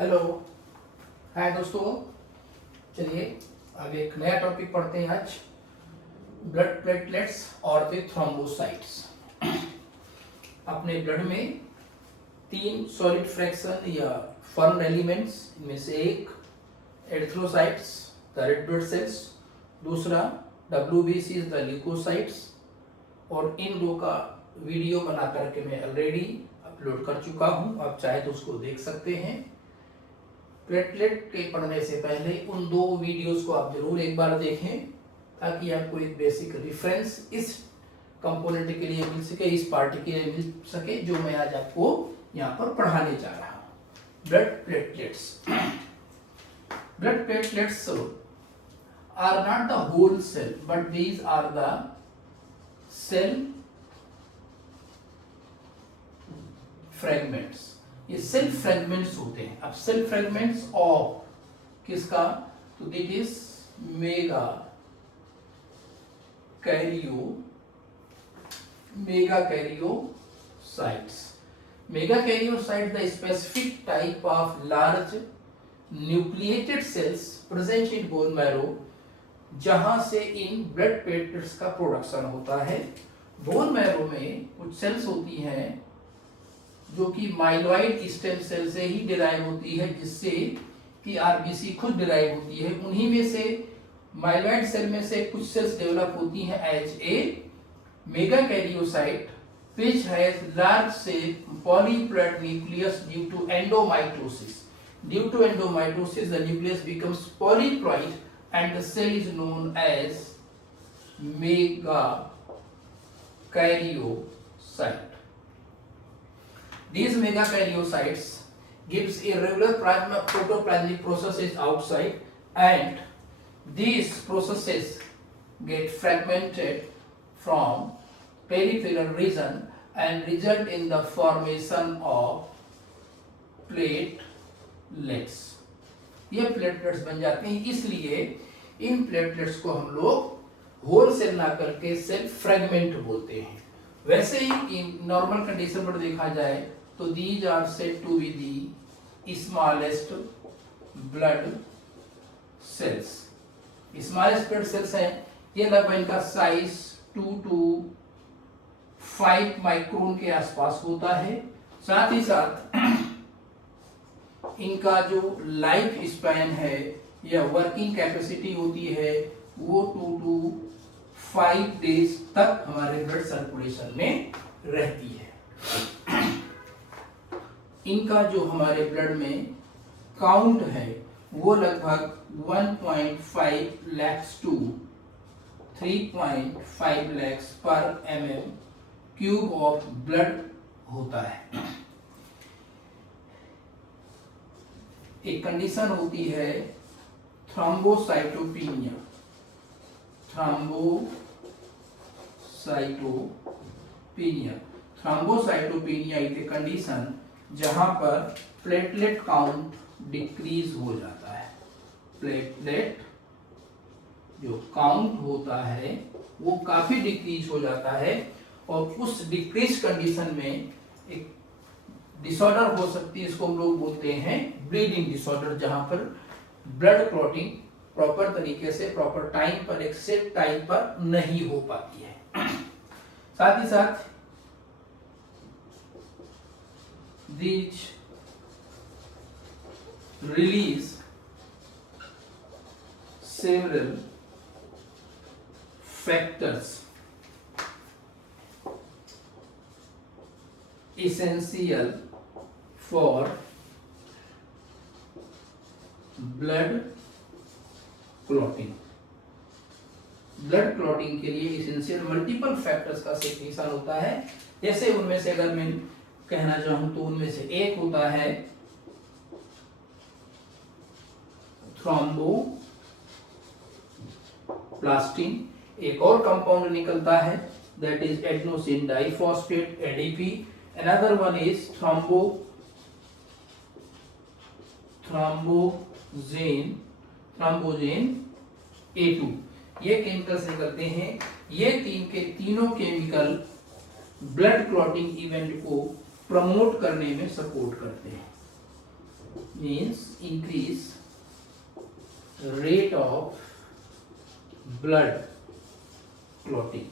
Hello. हाय दोस्तों, चलिए आगे एक नया टॉपिक पढ़ते हैं आज। ब्लड प्लेटलेट्स और द थ्रोम्बोसाइट्स। अपने ब्लड में तीन सॉलिड फ्रैक्शन या फर्म एलिमेंट्स, इनमें से एक erythrocytes the red blood cells, दूसरा WBC द ल्यूकोसाइट्स, और इन दो का वीडियो बना करके मैं ऑलरेडी अपलोड कर चुका हूं। आप चाहे तो उसको देख सकते हैं। प्लेटलेट के पढ़ने से पहले उन दो वीडियोस को आप जरूर एक बार देखें, ताकि आपको एक बेसिक रेफरेंस इस कंपोनेंट के लिए मिल सके, इस पार्ट के लिए मिल सके जो मैं आज आपको यहाँ पर पढ़ाने जा रहा हूँ। Blood platelets. Blood platelets are not the whole cell, but these are the cell fragments. ये सेल फ्रेगमेंट्स होते हैं। अब सेल फ्रेगमेंट्स ऑफ किसका, तो that is megakaryocytes. Megakaryocyte the specific type of large nucleated cells present in bone marrow, जहां से इन blood platelets का प्रोडक्शन होता है। बोन मैरो में कुछ सेल्स होती हैं जो कि माइलॉइड स्टेम सेल से ही डिराइव होती है, जिससे कि आरबीसी खुद डिराइव होती है। उन्हीं में से माइलॉइड सेल में से कुछ सेल्स डेवलप होती हैं as a megakaryocyte which has large cell polyploid nucleus due to endomitosis. Due to endomitosis, the nucleus becomes polyploid and the cell is known as megakaryocyte. These megakaryocytes gives irregular protoplasmic processes outside, and these processes get fragmented from peripheral region and result in the formation of platelets. ये platelets बन जाते हैं, इसलिए इन platelets को हम लोग whole cell ना करके सेल फ्रेगमेंट बोलते हैं। वैसे ही इन नॉर्मल कंडीशन पर देखा जाए तो these are said to be the smallest blood cells. Smallest blood cells हैं, ये लगभग इनका साइज 2 to 5 माइक्रोन के आसपास होता है। साथ ही साथ इनका जो लाइफ स्पैन है या वर्किंग कैपेसिटी होती है वो 2 to 5 डेज तक हमारे ब्लड सर्कुलेशन में रहती है। इनका जो हमारे ब्लड में काउंट है वो लगभग 1.5 lakhs to 3.5 lakhs पर mm क्यूब ऑफ ब्लड होता है। एक कंडीशन होती है thrombocytopenia. Thrombocytopenia is a condition जहां पर प्लेटलेट काउंट डिक्रीज हो जाता है। प्लेटलेट जो काउंट होता है वो काफी डिक्रीज हो जाता है, और उस डिक्रीज कंडीशन में एक डिसऑर्डर हो सकती है, इसको हम लोग बोलते हैं ब्लीडिंग डिसऑर्डर, जहां पर ब्लड क्लॉटिंग प्रॉपर तरीके से प्रॉपर टाइम पर एक सेट टाइम पर नहीं हो पाती है। साथ ही साथ these release several factors essential for blood clotting। Blood clotting के लिए इसेंशियल मल्टीपल फैक्टर्स का सिग्निफिकेशन होता है। जैसे उनमें से अगर मैं कहना चाहूं तो उनमें से एक होता है थ्रोम्बोप्लास्टिन, एक और कंपाउंड निकलता है that is adenosine diphosphate ADP, another one is thromboxane A2। ये केमिकल्स निकलते हैं। ये तीनों केमिकल ब्लड क्लॉटिंग इवेंट को प्रमोट करने में सपोर्ट करते हैं। means increase rate of blood clotting.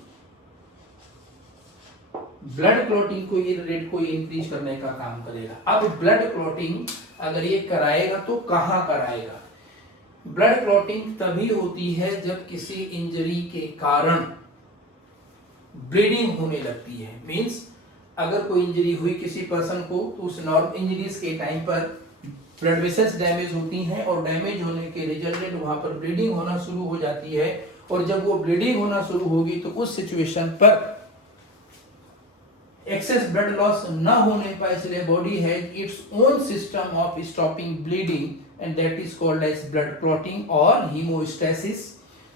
Blood clotting को ये रेट को इंक्रीज करने का काम करेगा। अब ब्लड क्लॉटिंग अगर ये कराएगा तो कहाँ कराएगा? ब्लड क्लॉटिंग तभी होती है जब किसी इंजरी के कारण ब्लीडिंग होने लगती है। मींस अगर कोई इंजरी हुई किसी पर्सन को तो उस नॉर्मल इंजरीज के टाइम पर ब्लड वेसल्स डैमेज होती हैं और डैमेज होने के रिजल्टेंट वहां पर ब्लीडिंग होना शुरू हो जाती है। और जब वो ब्लीडिंग होना शुरू होगी तो उस सिचुएशन पर एक्सेस ब्लड लॉस न होने पर इसलिए body has its own system of stopping bleeding and that is called as blood clotting और हीमोस्टैसिस,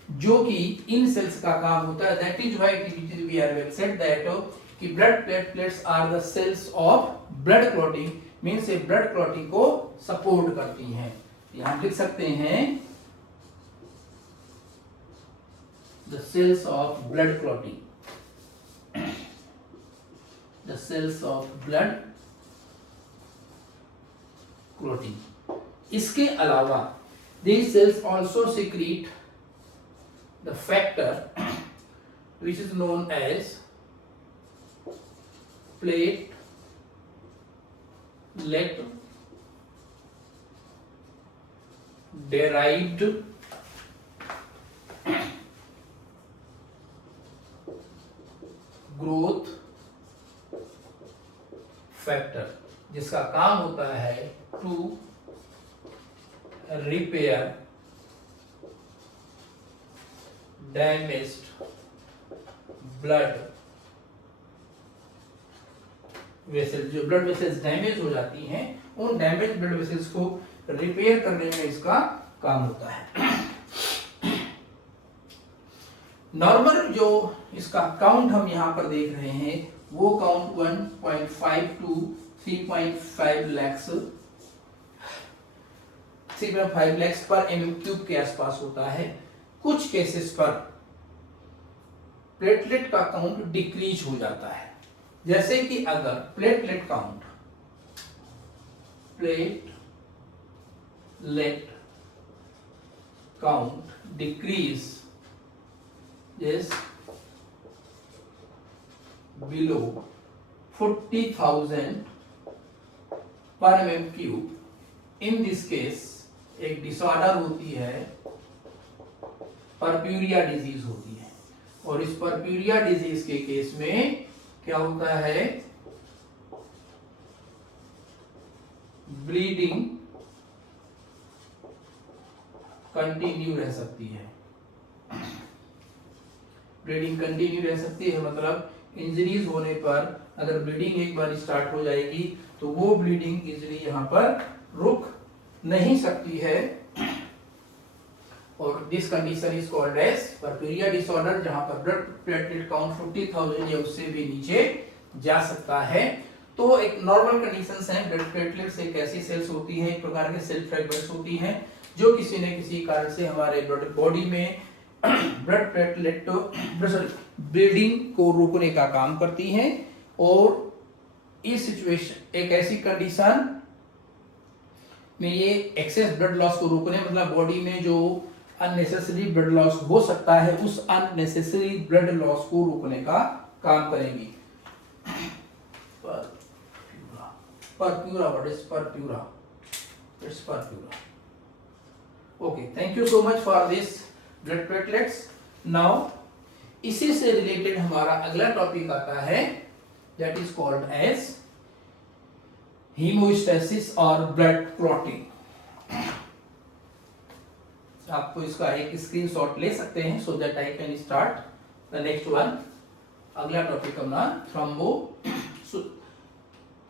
जो कि इन सेल्स का काम होता है। That is why we are well said that कि blood platelets are the cells of blood clotting, means ये blood clotting को सपोर्ट करती हैं। यहां लिख सकते हैं the cells of blood clotting, the cells of blood clotting. इसके अलावा these cells also secrete the factor which is known as platelet derived growth factor, जिसका काम होता है to repair damaged blood vessel. जो ब्लड वेसल्स डैमेज हो जाती हैं उन डैमेज ब्लड वेसल्स को रिपेयर करने में इसका काम होता है। नॉर्मल जो इसका काउंट हम यहां पर देख रहे हैं वो काउंट 1.5 to 3.5 lakhs 3.5 lakhs पर mm³ के आसपास होता है। कुछ केसेस पर प्लेटलेट का काउंट डिक्रीज हो जाता है, जैसे कि अगर platelet count decrease is below 40,000 per mm³। in this case एक डिसऑर्डर होती है, परप्यूरिया डिजीज होती है, और इस परप्यूरिया डिजीज के केस में क्या होता है, ब्लीडिंग कंटिन्यू रह सकती है। ब्लीडिंग कंटिन्यू रह सकती है मतलब इंजरीज होने पर अगर ब्लीडिंग एक बार स्टार्ट हो जाएगी तो वो ब्लीडिंग इजीली यहाँ पर रुक नहीं सकती है, और this condition is called as purpura disorder, जहां पर ब्लड प्लेटलेट काउंट 50,000 या उससे भी नीचे जा सकता है। तो एक नॉर्मल कंडीशंस हैं। ब्लड प्लेटलेट्स एक ऐसी सेल्स होती हैं, एक प्रकार के सेल फ्रेगमेंट्स होती हैं जो किसी न किसी कारण से हमारे ब्लड बॉडी में ब्लड प्लेटलेट ब्लीडिंग को रोकने का काम करती हैं। और इस सिचुएशन एक ऐसी कंडीशन में ये एक्सेस ब्लड लॉस को रोकने मतलब बॉडी में जो अननेसेसरी ब्लड लॉस हो सकता है उस अननेसेसरी ब्लड लॉस को रोकने का काम करेंगी। Purpura, what is purpura? It's purpura. Okay, thank you so much for this blood platelets. Now इसी से रिलेटेड हमारा अगला टॉपिक आता है दैट इज कॉल्ड एज हीमोस्टैसिस और ब्लड क्लॉटिंग। आपको इसका एक स्क्रीनशॉट ले सकते हैं so that I can start the next one. अगला टॉपिक अपना थ्रोम्बो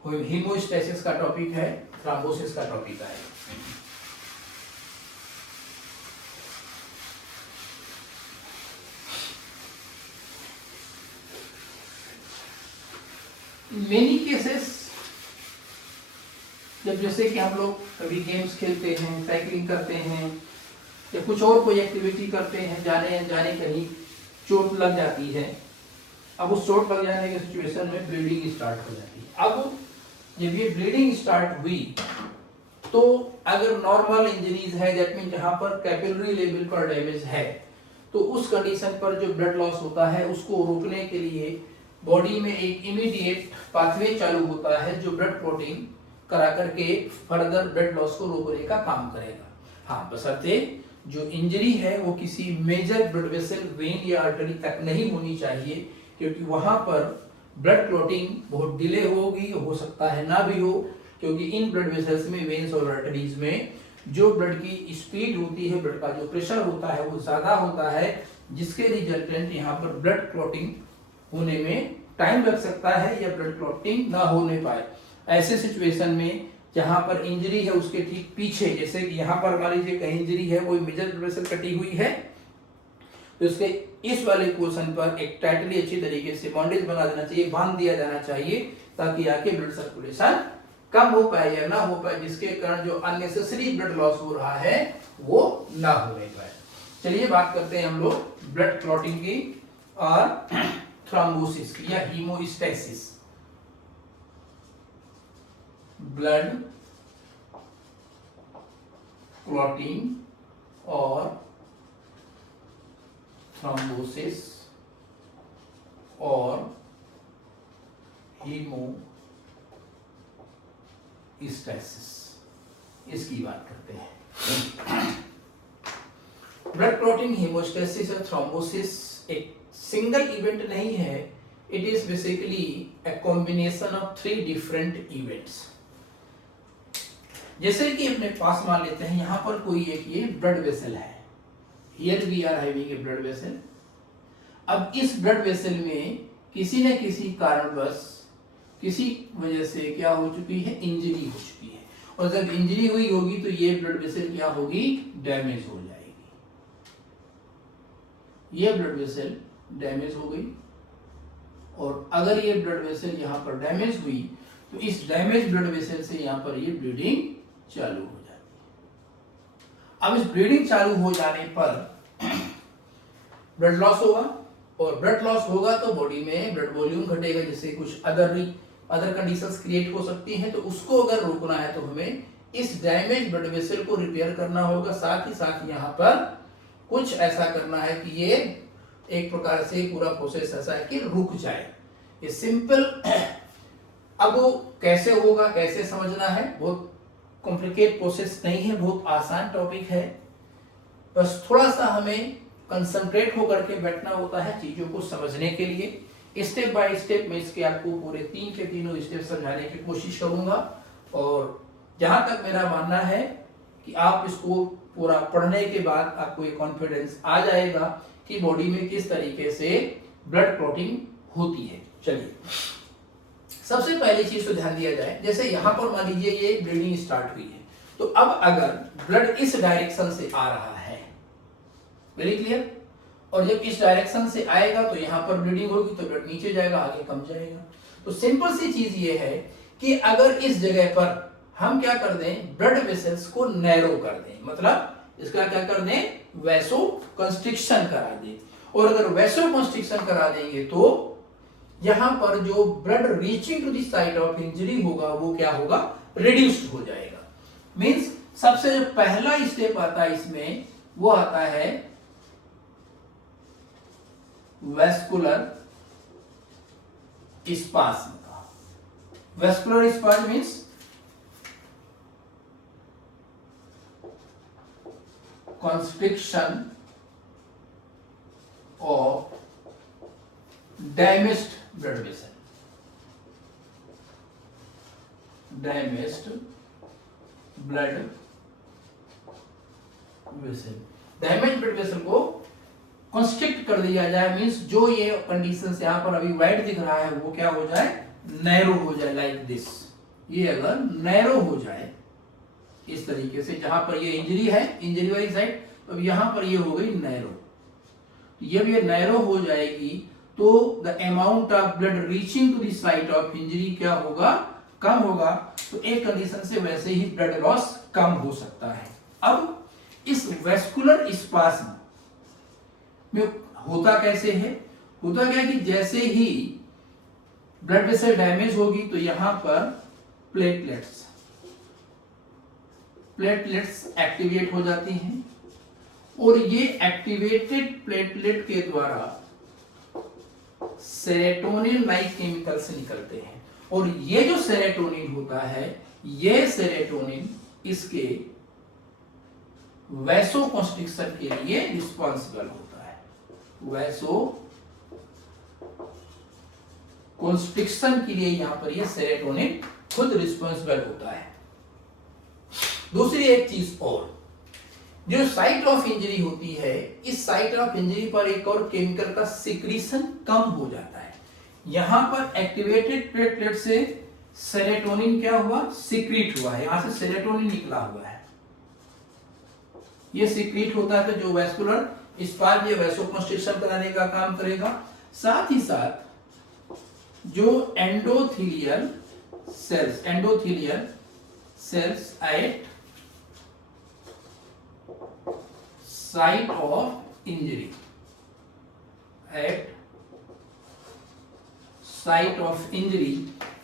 हीमोस्टैसिस का टॉपिक है, थ्रोम्बोसिस का टॉपिक है। मेनी केसेस जब जैसे कि हम लोग कभी गेम्स खेलते हैं, साइकिलिंग करते हैं या कुछ और कोई एक्टिविटी करते हैं, जाने कहीं चोट लग जाती है। अब उस चोट लग जाने के सिचुएशन में ब्लीडिंग स्टार्ट हो जाती है। अब जब ये ब्लीडिंग स्टार्ट हुई तो अगर नॉर्मल इंजरीज है, दैट मीन जहां पर कैपिलरी लेवल पर डैमेज है, तो उस कंडीशन पर जो ब्लड लॉस होता है उसको रोकने के लिए बॉडी में एक इमीडिएट पाथवे चालू होता है जो ब्लड क्लॉटिंग करा करके फर्दर ब्लड लॉस को रोकने का काम करेगा। हाँ, बशर्ते जो इंजरी है वो किसी मेजर ब्लड वेसल, वेन या आर्टरी तक नहीं होनी चाहिए, क्योंकि वहां पर ब्लड क्लॉटिंग बहुत डिले होगी, हो सकता है ना भी हो, क्योंकि इन ब्लड वेसल्स में, वेन्स और आर्टरीज में जो ब्लड की स्पीड होती है, ब्लड का जो प्रेशर होता है वो ज्यादा होता है, जिसके रिजल्टेंट यहाँ पर ब्लड क्लॉटिंग होने में टाइम लग सकता है या ब्लड क्लॉटिंग ना होने पाए। ऐसे सिचुएशन में जहां पर इंजरी है उसके ठीक पीछे, जैसे कि यहाँ पर मान लीजिए कहीं इंजरी है, कोई मेजर ब्लड वेसल कटी हुई है, तो इसके इस वाले पोर्शन पर एक टाइटली अच्छी तरीके से बॉन्डेज बना देना चाहिए, बांध दिया जाना चाहिए, ताकि आके ब्लड सर्कुलेशन कम हो पाए या ना हो पाए, जिसके कारण जो अननेसेसरी ब्लड लॉस हो रहा है वो ना होने पाए। चलिए बात करते हैं हम लोग ब्लड क्लॉटिंग की और थ्रोम्बोसिस की या हीमोस्टैसिस। ब्लड क्लॉटिंग और थ्रोम्बोसिस और हीमोस्टैसिस, इसकी बात करते हैं। ब्लड क्लॉटिंग, हीमोस्टैसिस और थ्रोम्बोसिस एक सिंगल इवेंट नहीं है, it is basically a combination of 3 different events। जैसे कि अपने पास मान लेते हैं यहाँ पर कोई एक ये ब्लड वेसल है, here we are having a blood vessel. अब इस ब्लड वेसल में किसी न किसी कारणवश, किसी वजह से क्या हो चुकी है, इंजरी हो चुकी है, और जब इंजरी हुई होगी तो ये ब्लड वेसल क्या होगी, डैमेज हो जाएगी। ये ब्लड वेसल डैमेज हो गई, और अगर ये ब्लड वेसल यहाँ पर डैमेज हुई तो इस डैमेज ब्लड वेसल से यहाँ पर ये ब्लीडिंग चालू हो जाती है। अब इस ब्लीडिंग चालू हो जाने पर ब्लड लॉस होगा, और ब्लड लॉस होगा तो बॉडी में ब्लड वॉल्यूम घटेगा, जिससे कुछ अदर कंडीशंस क्रिएट हो सकती हैं। तो उसको अगर रोकना है तो हमें इस डैमेज ब्लड वेसल को रिपेयर करना होगा, साथ ही साथ यहाँ पर कुछ ऐसा करना है कि ये एक प्रकार से पूरा प्रोसेस ऐसा है कि रुक जाए। ये सिंपल, अब वो कैसे होगा, कैसे समझना है, बहुत कॉम्प्लिकेट प्रोसेस नहीं है, बहुत आसान टॉपिक है। बस थोड़ा सा हमें कंसंट्रेट होकर के बैठना होता है चीजों को समझने के लिए। स्टेप बाय स्टेप मैं इसके आपको पूरे 3 के तीनों स्टेप समझाने की कोशिश करूंगा, और जहां तक मेरा मानना है कि आप इसको पूरा पढ़ने के बाद आपको एक कॉन्फिडेंस आ जाएगा कि बॉडी में किस तरीके से ब्लड क्लॉटिंग होती है। चलिए सबसे पहली चीज तो ध्यान दिया जाए, जैसे यहां पर मान लीजिए ये ब्लीडिंग स्टार्ट हुई है, तो अब अगर ब्लड इस डायरेक्शन से आ रहा है, वेरी क्लियर, और जब इस डायरेक्शन से आएगा तो यहां पर ब्लीडिंग होगी तो ब्लड नीचे जाएगा, आगे कम जाएगा। तो सिंपल सी चीज ये है कि अगर इस जगह पर हम क्या कर दें, ब्लड वेसल्स को नैरो कर दें, मतलब इसका क्या कर दें, वैसो कंस्ट्रिक्शन करा दें। और अगर वैसो कंस्ट्रिक्शन करा देंगे तो यहां पर जो blood reaching to the site of injury होगा वो क्या होगा, रिड्यूस्ड हो जाएगा। मींस सबसे जो पहला स्टेप आता है इसमें वो आता है वैस्कुलर स्पाज्म का। Vascular spasm means constriction of damaged blood vessel, damaged blood vessel, damage blood vessel को कंस्ट्रिक्ट कर दिया जाए, मींस जो ये कंडीशंस यहाँ पर अभी वाइट दिख रहा है वो क्या हो जाए, नैरो हो जाए, लाइक दिस। ये अगर नैरो हो जाए इस तरीके से, जहां पर ये इंजरी है, इंजरी वाली साइड, तो यहां पर ये हो गई नैरो। जब ये नैरो हो जाएगी तो the amount of blood reaching to the site of injury क्या होगा, कम होगा। तो एक कंडीशन से वैसे ही ब्लड लॉस कम हो सकता है। अब इस वैस्कुलर स्पाज्म में होता कैसे है, होता क्या कि जैसे ही ब्लड वेसल डैमेज होगी तो यहां पर प्लेटलेट्स प्लेटलेट्स एक्टिवेट हो जाती हैं और ये एक्टिवेटेड प्लेटलेट के द्वारा सेरोटोनिन लाइक केमिकल्स निकलते हैं और ये जो सेरोटोनिन होता है, ये सेरोटोनिन इसके वैसोकंस्ट्रिक्शन के लिए रिस्पॉन्सिबल होता है। वैसो कंस्ट्रिक्शन के लिए यहां पर ये सेरोटोनिन खुद रिस्पॉन्सिबल होता है। दूसरी एक चीज और, जो साइट ऑफ इंजरी होती है, इस साइट ऑफ इंजरी पर एक और केमिकल का सिक्रीशन कम हो जाता है। यहां पर एक्टिवेटेड प्लेटलेट से सेरोटोनिन क्या हुआ, सिक्रीट हुआ है, यहां से सेरोटोनिन निकला हुआ है, ये सिक्रीट होता है, तो जो वैस्कुलर स्पार्क या वैसोकंस्ट्रिक्शन कराने का काम करेगा। साथ ही साथ जो endothelial cells at site of injury,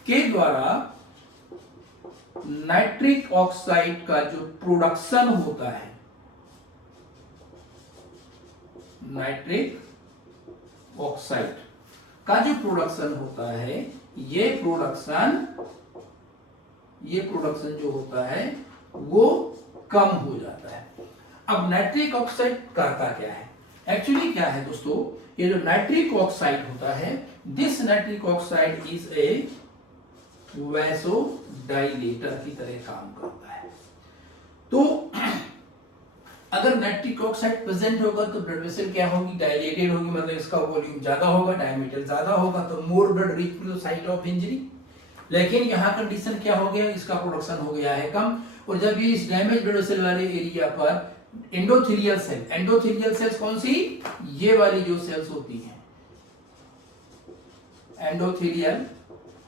के द्वारा नाइट्रिक ऑक्साइड का जो प्रोडक्शन होता है, नाइट्रिक ऑक्साइड का जो प्रोडक्शन होता है, ये प्रोडक्शन जो होता है वो कम हो जाता है। अब नाइट्रिक ऑक्साइड करता क्या है, एक्चुअली क्या है दोस्तों, ये जो नाइट्रिक ऑक्साइड होता है, this nitric oxide is a vasodilator की तरह काम करता है। तो अगर नाइट्रिक ऑक्साइड प्रेजेंट होगा तो ब्लड वेसल क्या होगी, डायलेटेड होगी, मतलब इसका वॉल्यूम ज्यादा होगा, डायमीटर ज्यादा होगा, तो more blood reach to the site of injury. लेकिन यहाँ कंडीशन क्या हो गया, इसका प्रोडक्शन हो गया है कम, और जब ये इस डैमेज ब्लड वेसल वाले एरिया पर एंडोथेलियल सेल्स कौन सी, ये वाली जो सेल्स होती हैं, endothelial,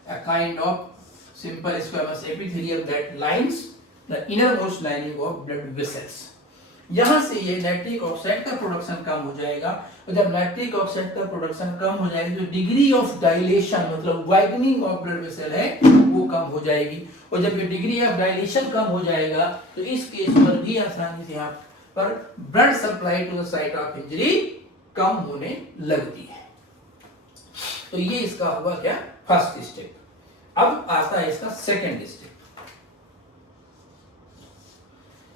a kind of simple squamous epithelium that lines the innermost lining of blood vessels। यहां से ये नाइट्रिक ऑक्साइड का प्रोडक्शन कम हो जाएगा, और जब नाइट्रिक ऑक्साइड का प्रोडक्शन कम हो जाएगा, जो डिग्री ऑफ डायलेशन मतलब वाइडनिंग ऑफ ब्लड वेसल है वो कम हो जाएगी, और जब ये डिग्री ऑफ डायलेशन कम हो जाएगा तो इस केस पर भी आसानी से यहाँ पर blood supply to the site of injury कम होने लगती है। तो ये इसका हुआ क्या, फर्स्ट स्टेप। अब आता है इसका सेकेंड स्टेप।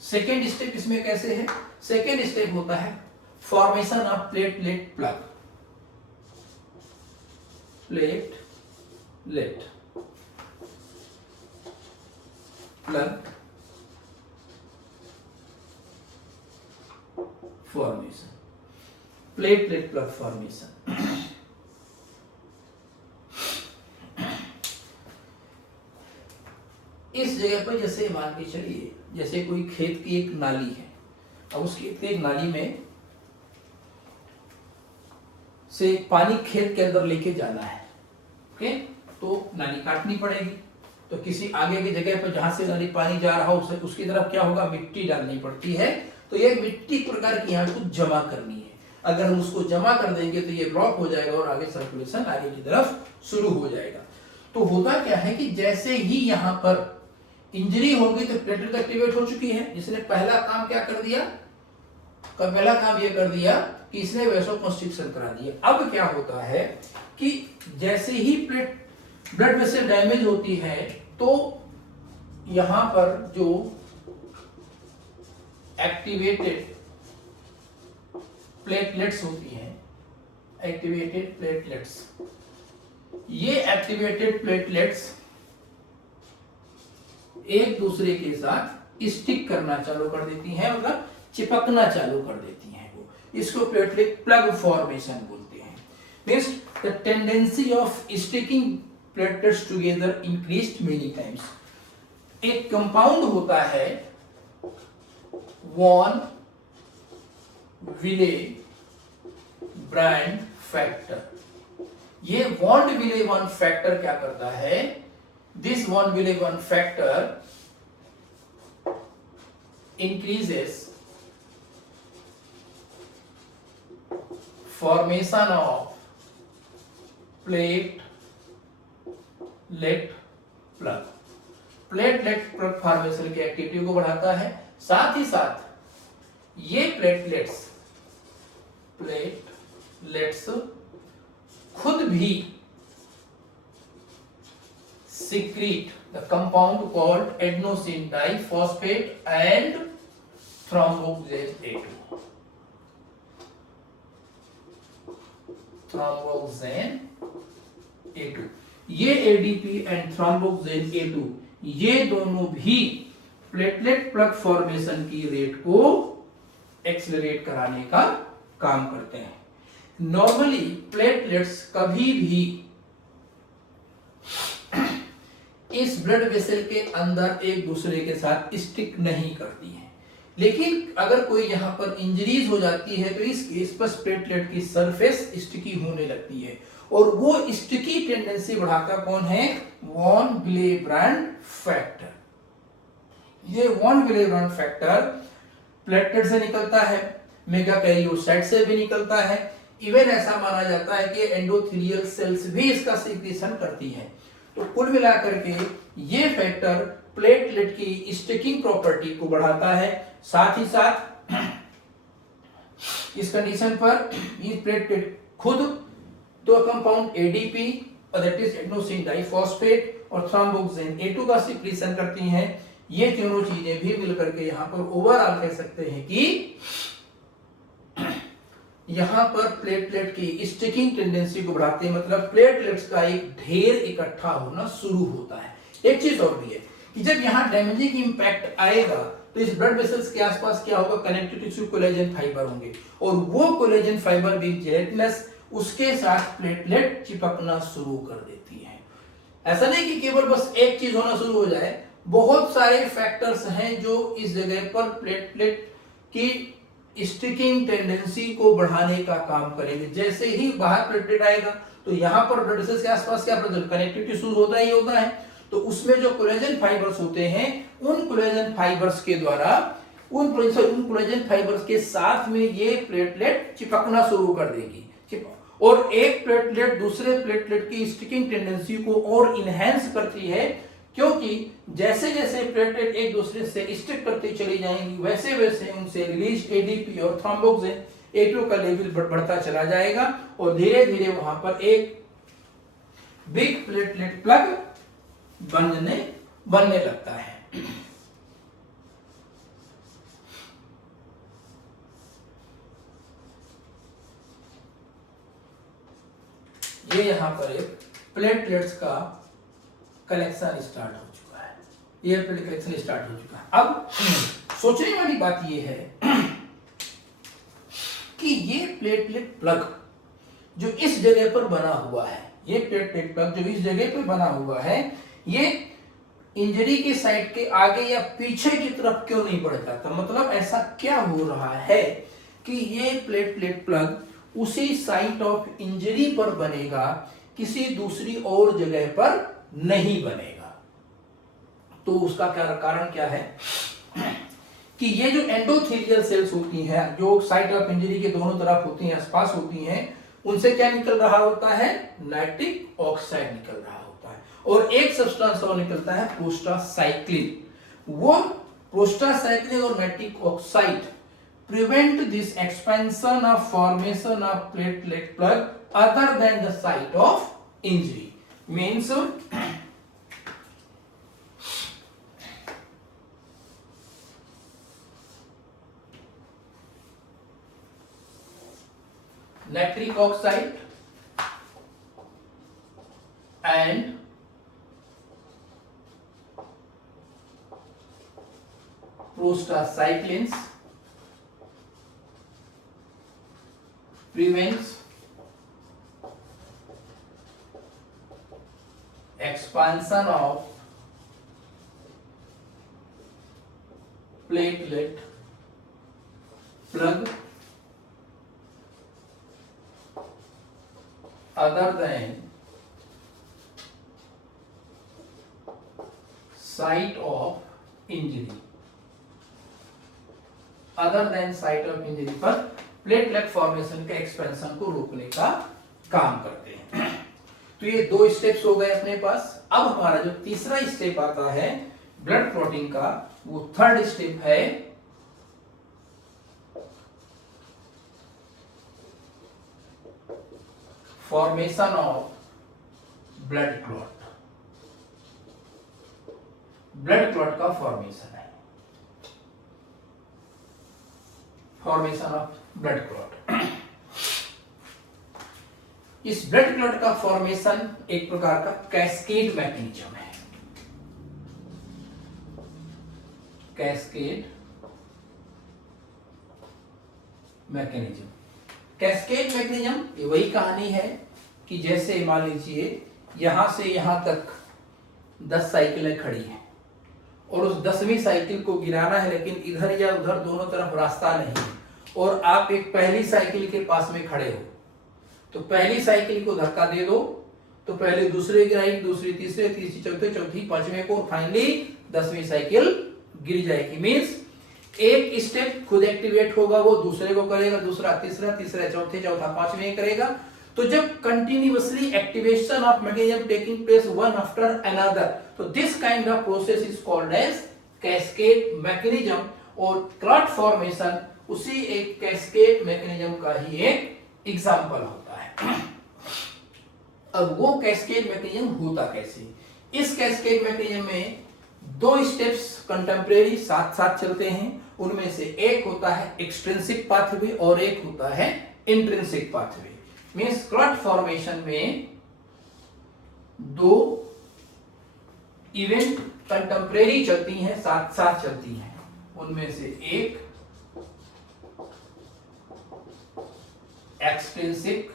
सेकेंड स्टेप इसमें कैसे है, सेकेंड स्टेप होता है formation of platelet plug. Platelet plug formation. इस जगह पर जैसे मान के चलिए, जैसे कोई खेत की एक नाली है, अब उस खेत की एक नाली में से पानी खेत के अंदर लेके जाना है, ओके, तो नाली काटनी पड़ेगी, तो किसी आगे की जगह पर जहां से नाली पानी जा रहा हो उसकी तरफ क्या होगा, मिट्टी डालनी पड़ती है। तो ये मिट्टी प्रकार की यहाँ कुछ जमा करनी है, अगर हम उसको जमा कर देंगे तो ये ब्लॉक हो जाएगा और आगे सर्कुलेशन आगे की तरफ शुरू हो जाएगा। तो होता क्या है कि जैसे ही यहाँ पर इंजरी होगी तो प्लेटलेट एक्टिवेट हो चुकी है, जिसने पहला काम क्या कर दिया, पहला काम ये कर दिया कि इसने वैसोकंस्ट्रिक्शन करा दिया। अब क्या होता है कि जैसे ही ब्लड वेसल डैमेज होती है तो यहां पर जो एक्टिवेटेड प्लेटलेट्स होती हैं, एक्टिवेटेड प्लेटलेट्स, ये एक्टिवेटेड प्लेटलेट्स एक दूसरे के साथ स्टिक करना चालू कर देती हैं, मतलब चिपकना चालू कर देती हैं, वो इसको प्लेटलेट प्लग फॉर्मेशन बोलते हैं। Means the tendency of sticking platelets together increased many times. एक कंपाउंड होता है वॉन विले ब्रांड फैक्टर। ये वॉन विले वन फैक्टर क्या करता है, this von Willebrand factor increases formation of platelet plug। Platelet formation की एक्टिविटी को बढ़ाता है। साथ ही साथ ये प्लेटलेट्स खुद भी secrete the compound called adenosine diphosphate and thromboxane A2. ये ADP एंड thromboxane A2 ये दोनों भी प्लेटलेट प्लग फॉर्मेशन की रेट को एक्सेलरेट कराने का काम करते हैं। नॉर्मली प्लेटलेट्स कभी भी इस ब्लड वेसल के अंदर एक दूसरे के साथ स्टिक नहीं करती हैं, लेकिन अगर कोई यहाँ पर इंजरीज हो जाती है तो इस केस पर प्लेटलेट की सरफेस स्टिकी होने लगती है, और वो स्टिकी टेंडेंसी बढ़ाता कौन है? Von Willebrand factor. ये वॉन विलेब्रांड फैक्टर प्लेटलेट से निकलता है, मेगाकैरियोसाइट से भी निकलता है। इवन ऐसा माना जाता है कि एंडोथेलियल सेल्स भी इसका सीक्रेशन करती हैं। तो कुल मिलाकर के ये फैक्टर प्लेटलेट की स्टिकिंग प्रॉपर्टी को बढ़ाता है। साथ ही साथ इस कंडीशन पर ये प्लेटलेट खुद दो compound ADP that is adenosine diphosphate और थ्रोम्बोक्सेन A2 का सीक्रेशन करती हैं। ये तीनों चीजें भी मिलकर के यहाँ पर ओवरऑल कह सकते हैं कि यहाँ पर प्लेटलेट की स्टिकिंग टेंडेंसी को बढ़ाते हैं, मतलब प्लेटलेट्स का एक ढेर इकट्ठा होना शुरू होता है। एक चीज और भी है कि जब यहाँ डैमेजिंग इंपैक्ट आएगा तो इस ब्लड वेसल्स के आसपास क्या होगा? कनेक्टिव टिश्यू कोलेजन फाइबर होंगे, और वो कोलेजन फाइबर भी जेलेटिनस उसके साथ प्लेटलेट चिपकना शुरू कर देती है। ऐसा नहीं कि केवल बस एक चीज होना शुरू हो जाए, बहुत सारे फैक्टर्स हैं जो इस जगह पर प्लेटलेट की स्टिकिंग टेंडेंसी को बढ़ाने का काम करेंगे। जैसे ही बाहर प्लेटलेट आएगा तो यहाँ पर ब्लड वेसल्स के आसपास क्या कनेक्टिव टिश्यूज होता ही होता है, तो उसमें जो कोलेजन फाइबर्स होते हैं उन कोलेजन फाइबर्स के द्वारा उन कोलेजन फाइबर्स के साथ में ये प्लेटलेट चिपकना शुरू कर देगी, और एक प्लेटलेट दूसरे प्लेटलेट की स्टिकिंग टेंडेंसी को और इनहेंस करती है, क्योंकि जैसे जैसे प्लेटलेट एक दूसरे से स्टिक करती चली जाएंगी वैसे वैसे उनसे रिलीज एडीपी और थ्रोम्बोक्सेन A2 का लेवल बढ़ता चला जाएगा, और धीरे धीरे वहां पर एक बिग प्लेटलेट प्लग बनने लगता है। ये यहां पर एक प्लेटलेट्स का कलेक्शन स्टार्ट हो चुका है, ये प्लेटलेट कलेक्शन स्टार्ट हो चुका है। अब सोचने वाली बात ये है कि ये प्लेटलेट प्लग जो इस जगह पर बना हुआ है, ये प्लेटलेट प्लग जो इस जगह पर बना हुआ है, ये इंजरी के साइड के आगे या पीछे की तरफ क्यों नहीं बढ़ जाता? मतलब ऐसा क्या हो रहा है कि ये प्लेटलेट प्लग उसी साइट ऑफ इंजरी पर बनेगा, किसी दूसरी और जगह पर नहीं बनेगा? तो उसका क्या कारण क्या है कि ये जो एंडोथेलियल सेल्स होती हैं जो साइट ऑफ इंजरी के दोनों तरफ होती हैं, आसपास होती हैं, उनसे क्या निकल रहा होता है? नाइट्रिक ऑक्साइड निकल रहा होता है, और एक सब्सटेंस और निकलता है प्रोस्टासाइक्लिन। वो प्रोस्टासाइक्लिन और nitric oxide prevent this expansion of formation of platelet plug other than the site of injury. Means nitric oxide and prostacyclins prevents expansion of platelet plug other than site of injury, other than site of injury पर platelet formation के expansion को रोकने का काम करते हैं। तो तो ये 2 स्टेप्स हो गए अपने पास। अब हमारा जो तीसरा स्टेप आता है ब्लड क्लॉटिंग का, वो थर्ड स्टेप है formation of blood clot. Blood clot का फॉर्मेशन है, फॉर्मेशन ऑफ ब्लड क्लॉट। इस ब्लड क्लॉट का फॉर्मेशन एक प्रकार का कैस्केड मैकेनिज्म है। कैस्केड मैकेनिज्म, कैस्केड मैकेनिज्म ये वही कहानी है कि जैसे मान लीजिए यहां से यहां तक 10 साइकिलें खड़ी हैं और उस 10वीं साइकिल को गिराना है, लेकिन इधर या उधर दोनों तरफ रास्ता नहीं है और आप एक पहली साइकिल के पास में खड़े हो, तो पहली साइकिल को धक्का दे दो तो पहले दूसरे गिराएगी, दूसरी तीसरे, तीसरी चौथे, चौथी पांचवें को, फाइनली 10वीं साइकिल गिर जाएगी। मींस एक स्टेप खुद एक्टिवेट होगा, वो दूसरे को करेगा, दूसरा तीसरा, तीसरा चौथे, चौथा पांचवें करेगा। तो जब continuously activation of mechanism taking place one after another, तो this kind of process is called as cascade mechanism. और क्लॉट फॉर्मेशन उसी एक कैस्केड मैकेनिज्म का ही एक एग्जांपल होता है। अब वो कैस्केड मैकेनिज्म होता कैसे? इस कैस्केड मैकेनिज्म में 2 स्टेप्स कंटेम्परेरी साथ साथ चलते हैं। उनमें से एक होता है एक्सट्रिंसिक पाथवे और एक होता है intrinsic pathway. Means clot formation में 2 इवेंट कंटेम्परेरी चलती हैं, साथ साथ चलती हैं। उनमें से एक एक्सट्रिंसिक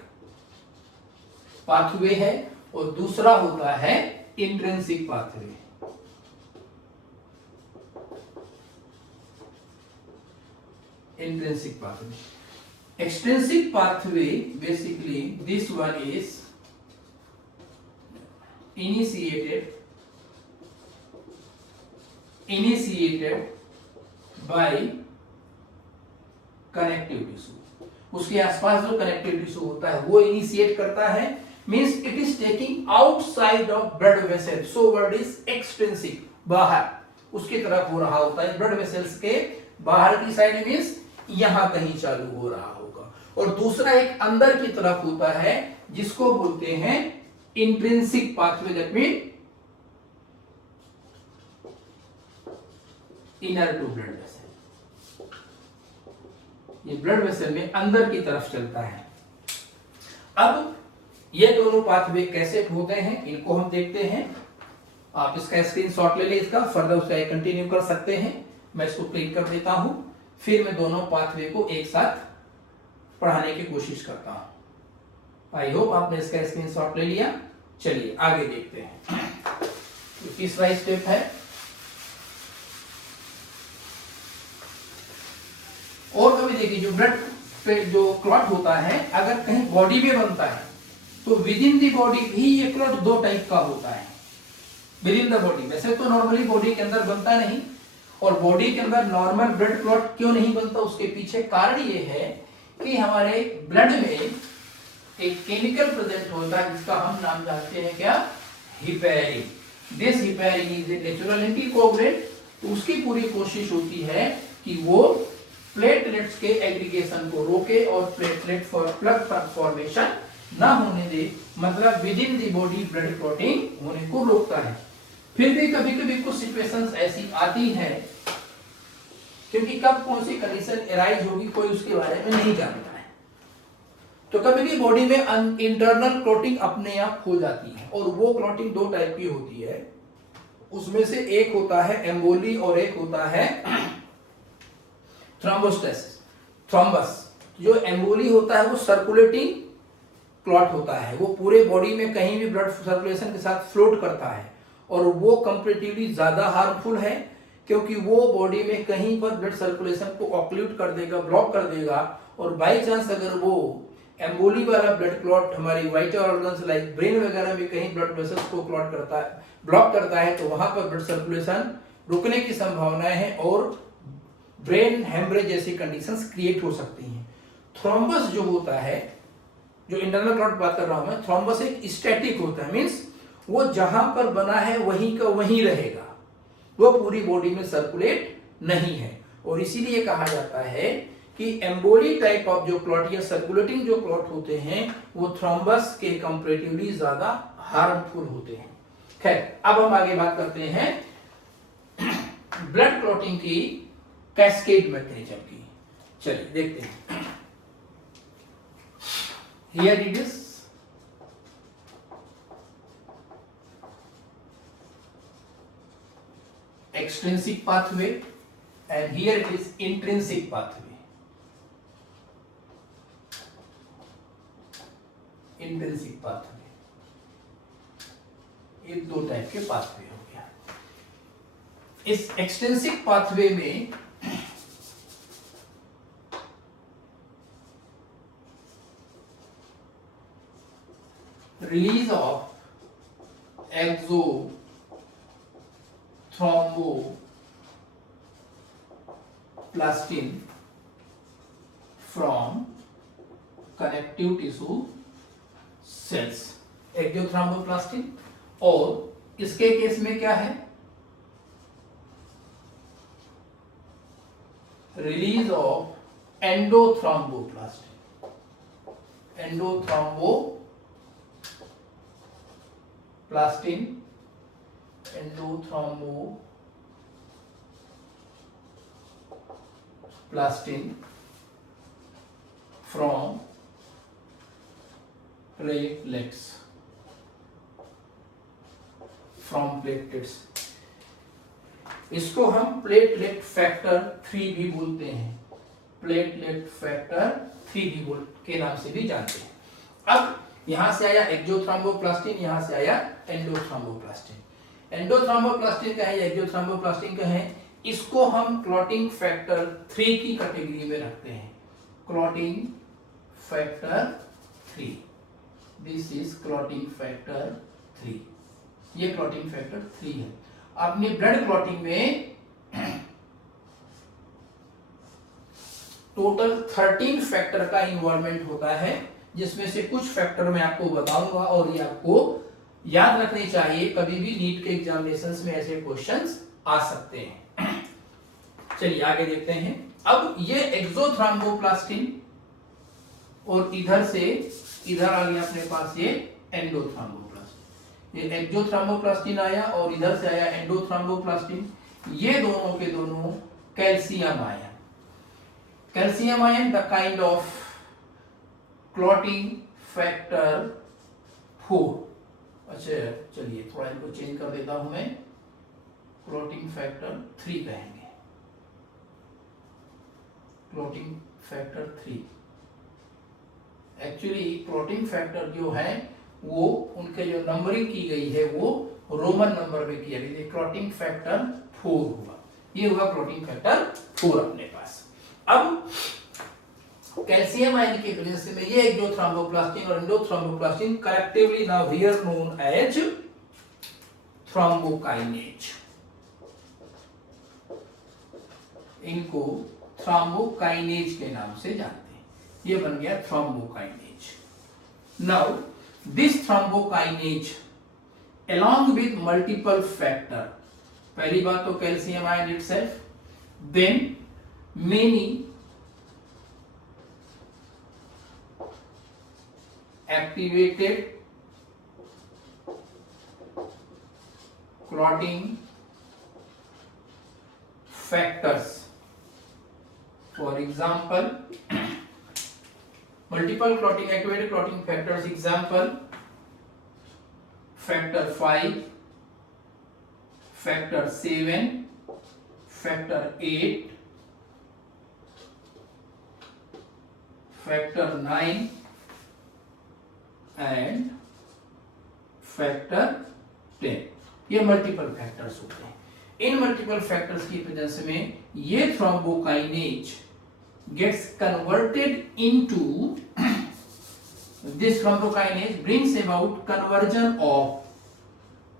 पाथवे है और दूसरा होता है intrinsic pathway. Intrinsic pathway. Extrinsic pathway, basically this one is initiated by connective tissue. उसके आसपास जो कनेक्टिव टिश्यू होता है वो इनिशिएट करता है। Means it is taking outside of blood vessel, so word is extrinsic, बाहर उसकी तरफ हो रहा होता है। ब्लड वेसल्स के बाहर की साइड मींस यहां कहीं चालू हो रहा होगा। और दूसरा एक अंदर की तरफ होता है जिसको बोलते हैं intrinsic pathway, that mean inner to blood vessel. ये ब्लड वेसल में अंदर की तरफ चलता है। अब ये दोनों पाथवे कैसे होते हैं इनको हम देखते हैं। आप इसका स्क्रीनशॉट ले लें, इसका फर्दर उसका कंटिन्यू कर सकते हैं। मैं इसको क्लिक कर देता हूं, फिर मैं दोनों पाथवे को एक साथ पढ़ाने की कोशिश करता हूं। आई होप आपने इसका स्क्रीनशॉट ले लिया। चलिए आगे देखते हैं। तो तीसरा स्टेप है, और कभी देखिए जो ब्लड पे जो क्लॉट होता है अगर कहीं बॉडी में बनता है तो विद इन दी बॉडी भी ये क्लॉट 2 टाइप का होता है। विद इन द बॉडी, वैसे तो नॉर्मली बॉडी के अंदर बनता नहीं, और बॉडी के अंदर नॉर्मल ब्लड क्लॉट क्यों नहीं बनता उसके पीछे कारण ये है कि हमारे ब्लड में एक केमिकल प्रेजेंट होता है जिसका हम नाम जानते हैं क्या, heparin. This heparin is a natural anticoagulant. तो उसकी पूरी कोशिश होती है कि वो प्लेटलेट्स के एग्रीगेशन को रोके और प्लेटलेट प्लग फॉर्मेशन ना होने दे, मतलब with in the body blood clotting होने को रोकता है। फिर भी कभी कभी कुछ सिचुएशंस ऐसी आती हैं, क्योंकि कब कौन सी कंडीशन एराइज होगी कोई उसके बारे में नहीं जानता है, तो कभी भी बॉडी में इंटरनल क्लॉटिंग अपने आप हो जाती है। और वो क्लॉटिंग 2 टाइप की होती है। उसमें से एक होता है एम्बोली और एक होता है थ्रोम्बोस्टेसिस। थ्रोम्बस जो एम्बोली होता है वो सर्कुलेटिंग क्लॉट होता है, वो पूरे बॉडी में कहीं भी ब्लड सर्कुलेशन के साथ फ्लोट करता है, और वो कंपैरेटिवली ज्यादा हार्मफुल है क्योंकि वो बॉडी में कहीं पर ब्लड सर्कुलेशन को ऑक्लूड कर देगा, ब्लॉक कर देगा। और बाई चांस अगर वो एम्बोली वाला ब्लड क्लॉट हमारी वाइटल ऑर्गन्स लाइक ब्रेन वगैरह में कहीं ब्लड वेसल्स को क्लॉट करता है, ब्लॉक करता है, तो वहां पर ब्लड सर्कुलेशन रुकने की संभावनाएं हैं और ब्रेन हेमरेज जैसी कंडीशंस क्रिएट हो सकती हैं। थ्रोम्बस जो होता है जो इंटरनल क्लॉट बात कर रहा हूं मैं, थ्रोम्बस एक स्टैटिक होता है, मींस वो जहां पर बना है वहीं का वहीं रहेगा, वो पूरी बॉडी में सर्कुलेट नहीं है। और इसीलिए कहा जाता है कि एम्बोली टाइप ऑफ जो क्लॉट या सर्कुलेटिंग जो क्लॉट होते हैं वो थ्रोम्बस के कंपैरेटिवली ज्यादा हार्मफुल होते हैं। खैर, अब हम आगे बात करते हैं ब्लड क्लॉटिंग की कैस्केड मैकेनिज्म की। चलिए देखते हैं। Here it is extrinsic pathway and here it is intrinsic pathway. Intrinsic pathway, ये दो टाइप के पाथवे हो गया। इस एक्सटेंसिक पाथवे में release of exo thromboplastin from connective tissue cells, exothromboplastin. और इसके केस में क्या है, release of endothromboplastin, endothromboplastin from platelets, इसको हम प्लेटलेट फैक्टर 3 भी बोलते हैं, प्लेटलेट फैक्टर 3 भी के नाम से भी जानते हैं। अब यहां से आया एक्सोथ्रोम्बोप्लास्टिन, यहां से आया एंडोथ्रोम्बोप्लास्टिन। एंडोथ्रोम्बोप्लास्टिन का है या एक्सोथ्रोम्बोप्लास्टिन का है, इसको हम क्लॉटिंग फैक्टर 3 की कैटेगरी में रखते हैं। Clotting factor 3, this is clotting factor 3, ये क्लॉटिंग फैक्टर 3 है। अपने ब्लड क्लॉटिंग में टोटल 13 फैक्टर का इन्वॉल्वमेंट होता है, जिसमें से कुछ फैक्टर मैं आपको बताऊंगा और ये आपको याद रखने चाहिए, कभी भी नीट के एग्जामिनेशंस में ऐसे क्वेश्चंस आ सकते हैं। चलिए आगे देखते हैं। अब ये एक्सोथ्रोम्बोप्लास्टिन और इधर से इधर आ गया अपने पास ये एंडोथ्रोम्बोप्लास्टिन। ये एक्सोथ्रोम्बोप्लास्टिन आया और इधर से आया एंडोथ्रोम्बोप्लास्टिन। ये दोनों के दोनों calcium ion, calcium ion the kind of clotting factor 4। अच्छा चलिए थोड़ा इनको चेंज कर देता हूं मैं, क्लॉटिंग फैक्टर 3 कहेंगे, clotting factor 3। Actually clotting factor जो है वो उनके जो नंबरिंग की गई है वो रोमन नंबर में किया गया, क्लॉटिंग फैक्टर 4 हुआ, ये हुआ क्लॉटिंग फैक्टर 4 अपने पास। अब कैल्शियम आयन की वजह से ये एक्सोथ्रोम्बोप्लास्टिन और endothromboplastin collectively now here known as thrombokinase, इनको थ्रोम्बोकाइनेज के नाम से जानते हैं। ये बन गया thrombokinase. Now this thrombokinase along with multiple factor, पहली बात तो calcium ion itself, then many activated clotting factors, for example multiple clotting activated clotting factors, example factor 5, factor 7, factor 8, factor 9 and factor 10, ये मल्टीपल फैक्टर्स होते हैं। इन multiple factors की presence में ये thrombokinase gets converted into, this thrombokinase brings about conversion of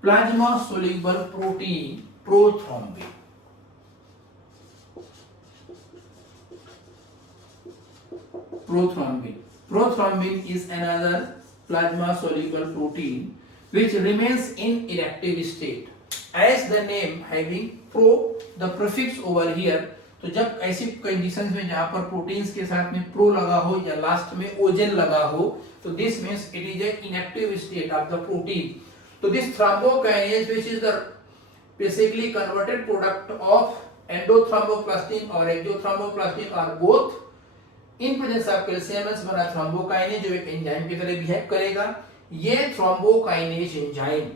plasma soluble protein prothrombin, prothrombin Prothrombin is another plasma soluble protein which remains in inactive state. As the name having pro, the prefix over here, तो जब ऐसी conditions में जहां पर proteins के साथ में pro लगा हो या लास्ट में ओजन लगा हो, तो this means it is a inactive state of the protein. तो this thrombokinase which is the basically converted product of endothromboplastin और exothromboplastin are both in presence of calcium बना थ्रोम्बोकाइनेज जो एक एंजाइम की तरह बिहेव करेगा. ये thrombokinase enzyme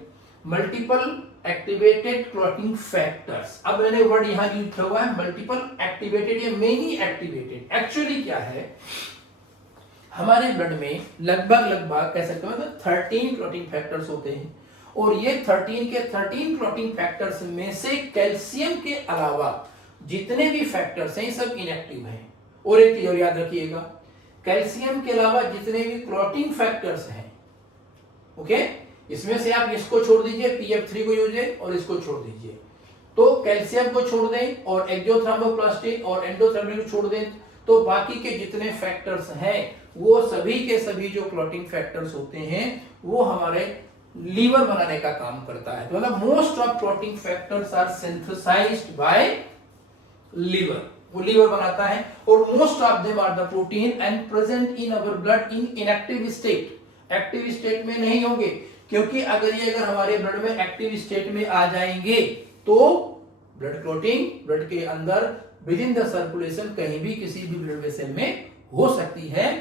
multiple activated clotting factors, अब मैंने वर्ड यहां लिखा हुआ है मल्टीपल एक्टिवेटेड या मेनी एक्टिवेटेड. एक्चुअली क्या है, हमारे ब्लड में लगभग कह सकते हैं 13 क्लॉटिंग फैक्टर्स होते हैं और ये 13 क्लॉटिंग फैक्टर्स में से कैल्शियम के अलावा जितने भी फैक्टर्स हैं सब इनएक्टिव हैं. और एक चीज और याद रखिएगा, कैल्शियम के अलावा जितने भी क्लॉटिंग फैक्टर्स हैं, ओके, इसमें से आप इसको छोड़ दीजिए, PF3 को यूज है और इसको छोड़ दीजिए, तो कैल्शियम को छोड़ दें और एक्सोथ्रोम्बोप्लास्टिन और एंडोथ्रोम्बिन को छोड़ दें, तो बाकी के जितने फैक्टर्स हैं वो सभी के सभी जो क्लॉटिंग फैक्टर्स होते हैं वो हमारे लीवर बनाने का काम करता है. मतलब most of clotting factors are synthesized by liver, वो लीवर बनाता है. और most of them are the protein and present in our blood in inactive state. Active state में नहीं होंगे, क्योंकि अगर हमारे ब्लड में एक्टिव स्टेट में आ जाएंगे तो ब्लड क्लॉटिंग ब्लड के अंदर विद इन द सर्कुलेशन कहीं भी किसी भी ब्लड वेसल में हो सकती है.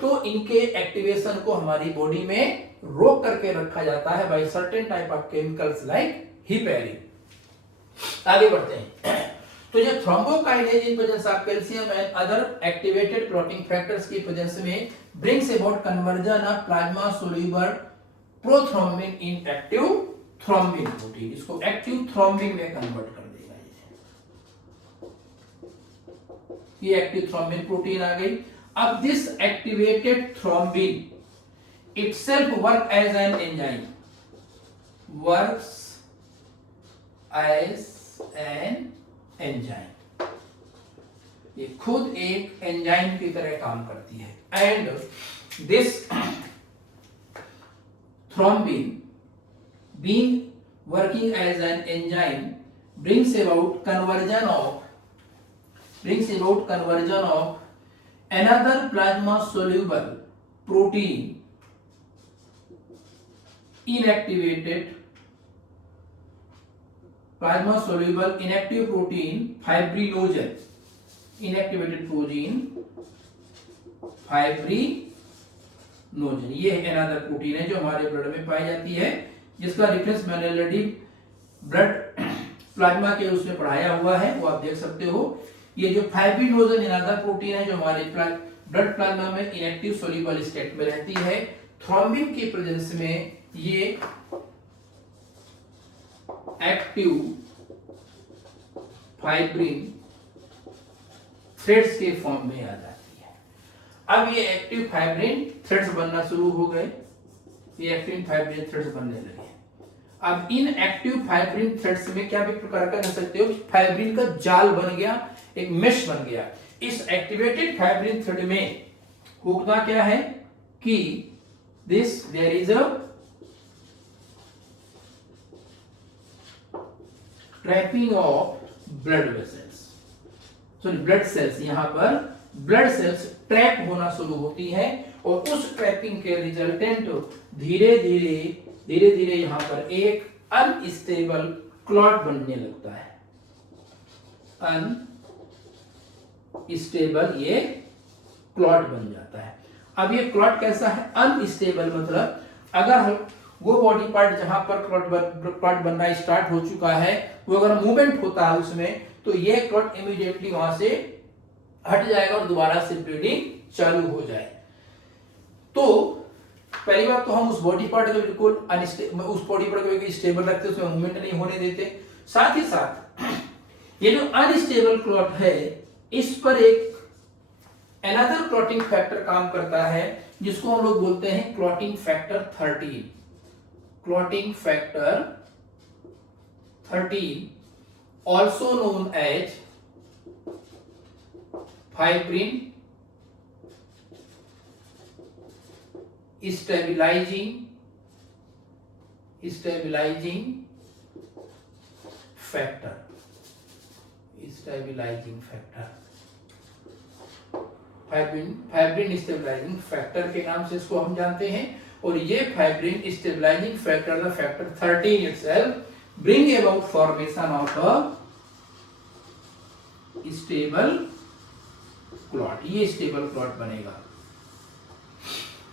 तो इनके एक्टिवेशन को हमारी बॉडी में रोक करके रखा जाता है by certain type of chemicals like heparin. आगे बढ़ते हैं. तो ये thrombokinase in presence of calcium and other activated clotting factors की प्रेजेंस में brings about conversion of plasma soluble prothrombin in active thrombin protein. इसको एक्टिव थ्रोम्बिन में convert कर देगा. ये एक्टिव थ्रोम्बिन प्रोटीन आ गई. अब this activated thrombin itself work as an enzyme, works as an enzyme. ये खुद एक एंजाइम की तरह काम करती है. And this thrombin being working as an enzyme brings about conversion of another plasma soluble protein inactive protein fibrinogen, inactivated protein fibrinogen. ये another protein है जो हमारे ब्लड में पाई जाती है, जिसका रेफरेंस मैंने ऑलरेडी ब्लड प्लाज्मा के उसमें पढ़ाया हुआ है, वो आप देख सकते हो. ये जो फाइब्रिनोजन अनदर प्रोटीन है जो हमारे ब्लड प्लाज्मा में इनएक्टिव सोल्यूबल स्टेट में रहती है. थ्रोम्बिन की प्रेजेंस में ये एक्टिव फाइब्रिन थ्रेड्स के फॉर्म में आ जाती है. अब ये एक्टिव फाइब्रिन थ्रेड्स बनना शुरू हो गए, ये एक्टिव फाइब्रिन थ्रेड्स बनने लगे. अब इन एक्टिव फाइब्रिन थ्रेड्स में क्या भी प्रकार का कह सकते हो, फाइब्रिन का जाल बन गया, एक मेश बन गया. इस एक्टिवेटेड फाइब्रिन थ्रेड में होता क्या है कि this there is a trapping of blood vessels, sorry blood cells. यहां पर ब्लड सेल्स ट्रैप होना शुरू होती है और उस ट्रैपिंग के रिजल्टेंट धीरे धीरे यहां पर एक अनस्टेबल क्लॉट बनने लगता है. अनस्टेबल ये क्लॉट बन जाता है. अब ये क्लॉट कैसा है, अनस्टेबल मतलब अगर वो बॉडी पार्ट जहां पर क्लॉट बनना स्टार्ट हो चुका है, वो अगर मूवमेंट होता है उसमें, तो ये क्लॉट इमीडिएटली वहां से हट जाएगा और दोबारा से ब्लीडिंग चालू हो जाए. तो पहली बात तो हम उस बॉडी पार्ट को बिल्कुल उस बॉडी पार्ट को स्टेबल रखते, उसमें मूवमेंट नहीं होने देते. साथ ही साथ ये जो अनस्टेबल क्लॉट है, इस पर एक अनदर क्लॉटिंग फैक्टर काम करता है जिसको हम लोग बोलते हैं clotting factor 13. Clotting factor 13 also known as fibrin stabilizing factor, fibrin stabilizing factor के नाम से इसको हम जानते हैं। और ये fibrin stabilizing factor the factor 13 itself bring about formation of a stable clot, ये स्टेबल क्लॉट बनेगा।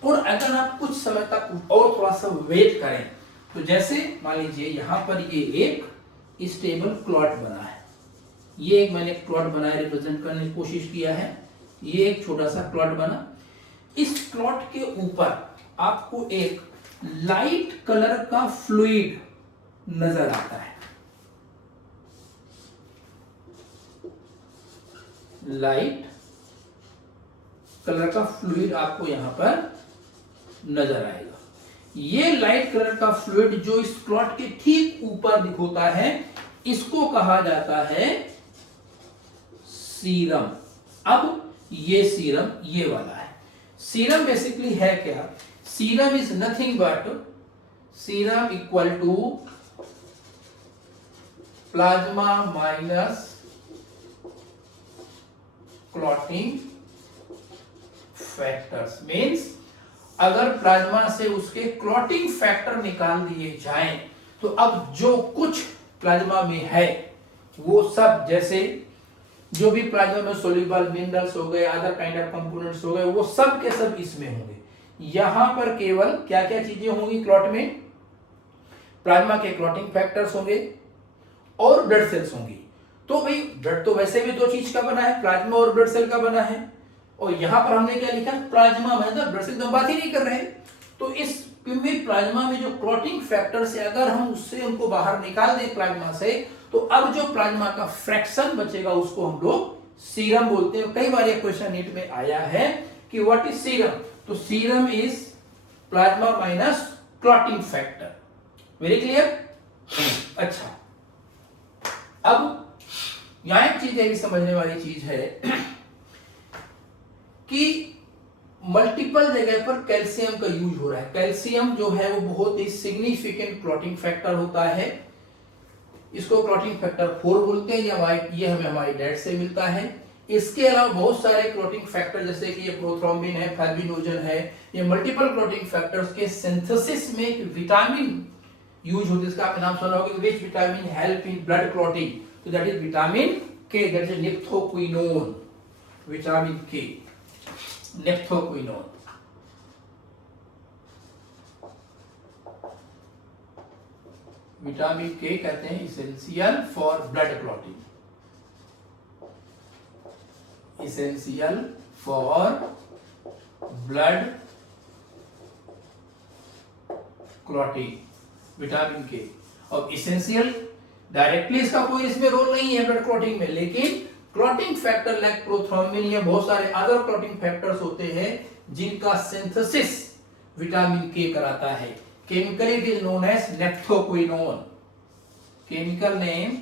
और अगर आप कुछ समय तक और थोड़ा सा वेट करें तो जैसे मान लीजिए यहां पर ये एक स्टेबल क्लॉट बना है, ये एक मैंने क्लॉट बनाया, रिप्रेजेंट करने की कोशिश किया है, ये एक छोटा सा क्लॉट बना। इस क्लॉट के ऊपर आपको एक लाइट कलर का फ्लूइड नजर आता है, लाइट कलर का फ्लूइड आपको यहां पर नजर आएगा। ये लाइट कलर का फ्लूइड जो इस क्लॉट के ठीक ऊपर दिखता है, इसको कहा जाता है सीरम। अब ये सीरम ये वाला है। सीरम बेसिकली है क्या? Serum is nothing but serum equal to plasma minus clotting factors. Means अगर प्लाज्मा से उसके क्लॉटिंग फैक्टर निकाल दिए जाएं तो अब जो कुछ प्लाज्मा में है वो सब, जैसे जो भी प्लाज्मा में सोल्यूबल मिनरल्स हो गए, अदर काइंड ऑफ कंपोनेंट्स हो गए, वो सब के सब इसमें होंगे। यहां पर केवल क्या क्या चीजें होंगी क्लॉट में? प्लाज्मा के क्लॉटिंग फैक्टर्स होंगे और ब्लड सेल्स होंगी। तो भाई ब्लड तो वैसे भी दो चीज का बना है, प्लाज्मा और ब्लड सेल का बना है, और यहां पर हमने क्या लिखा? प्लाज्मा मतलब ब्लड सेल, तो बात ही नहीं कर रहे। तो इस प्लाज्मा में जो क्लॉटिंग फैक्टर्स है, अगर हम उससे उनको बाहर निकाल दें प्लाज्मा से, तो अब जो प्लाज्मा का फ्रैक्शन बचेगा उसको हम लोग सीरम बोलते हैं। कई बार ये क्वेश्चन नीट में आया है कि व्हाट इज सीरम? तो serum is plasma minus clotting factor. Very clear? अच्छा, अब यहां एक चीज है समझने वाली चीज है कि मल्टीपल जगह पर कैल्शियम का यूज हो रहा है। कैल्शियम जो है वो बहुत ही सिग्निफिकेंट क्लॉटिंग फैक्टर होता है। इसको क्लॉटिंग फैक्टर 4 बोलते हैं, ये हमें हमारी डाइट से मिलता है। इसके अलावा बहुत सारे क्लॉटिंग फैक्टर जैसे कि ये प्रोथ्रोम्बिन है, फाइब्रिनोजन है, ये मल्टीपल क्लॉटिंग फैक्टर्स के सिंथेसिस में एक विटामिन यूज होता है। इसका आपने नाम सुना होगा, which vitamin help in blood clotting? तो दैट इज विटामिन के, दैट इज नेप्थोक्विनोन, विटामिन के, नेप्थोक्विनोन। विटामिन के कहते हैं essential for blood clotting, essential for blood clotting, vitamin के। और इसेंशियल डायरेक्टली इसका कोई इसमें रोल नहीं है ब्लड क्लॉटिंग में, लेकिन क्लॉटिंग फैक्टर लाइक प्रोथ्रोम्बिन या बहुत सारे अदर क्लॉटिंग फैक्टर्स होते हैं जिनका सिंथेसिस विटामिन के कराता है। Chemically it is known as naphthoquinone. Chemical name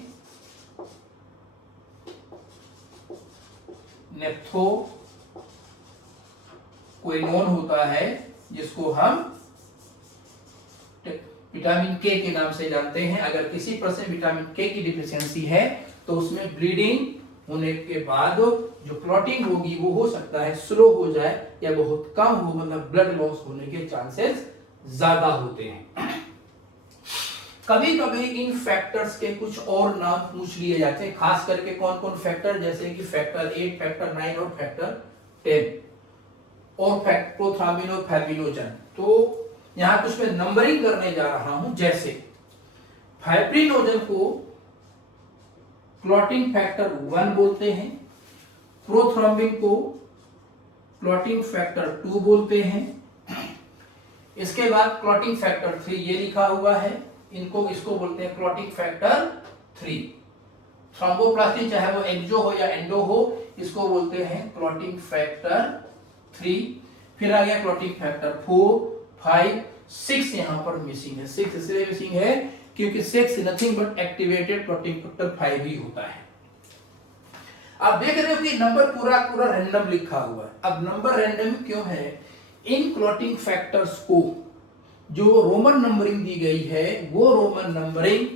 naphthoquinone होता है, जिसको हम विटामिन के नाम से जानते हैं। अगर किसी पर्सन विटामिन के की डिफिशियंसी है तो उसमें ब्लीडिंग होने के बाद जो क्लॉटिंग होगी वो हो सकता है स्लो हो जाए या बहुत कम हो, मतलब ब्लड लॉस होने के चांसेस ज्यादा होते हैं। कभी कभी इन फैक्टर्स के कुछ और नाम पूछ लिए जाते हैं, खास करके कौन कौन फैक्टर, जैसे कि फैक्टर 8, फैक्टर 9 और फैक्टर 10 और प्रोथ्रोम्बिन और फाइब्रिनोजन। तो यहां कुछ मैं नंबरिंग करने जा रहा हूं। जैसे फाइब्रिनोजन को क्लॉटिंग फैक्टर 1 बोलते हैं, प्रोथ्रोम्बिन को क्लॉटिंग फैक्टर 2 बोलते हैं। इसके बाद क्लॉटिंग फैक्टर 3 ये लिखा हुआ है, इसको बोलते हैं क्लॉटिंग फैक्टर 3। थ्रोम्बोप्लास्टिन चाहे वो एक्सो हो या एंडो हो, इसको बोलते हैं क्लॉटिंग फैक्टर 3। फिर आ गया क्लॉटिंग फैक्टर 4, 5, 6 यहां पर मिसिंग है। 6 इसलिए मिसिंग है क्योंकि 6 nothing but activated clotting factor 5 ही होता है। आप देख रहे हो कि नंबर पूरा रैंडम लिखा हुआ है। अब नंबर रैंडम क्यों है? इन क्लॉटिंग फैक्टर्स को जो रोमन नंबरिंग दी गई है वो रोमन नंबरिंग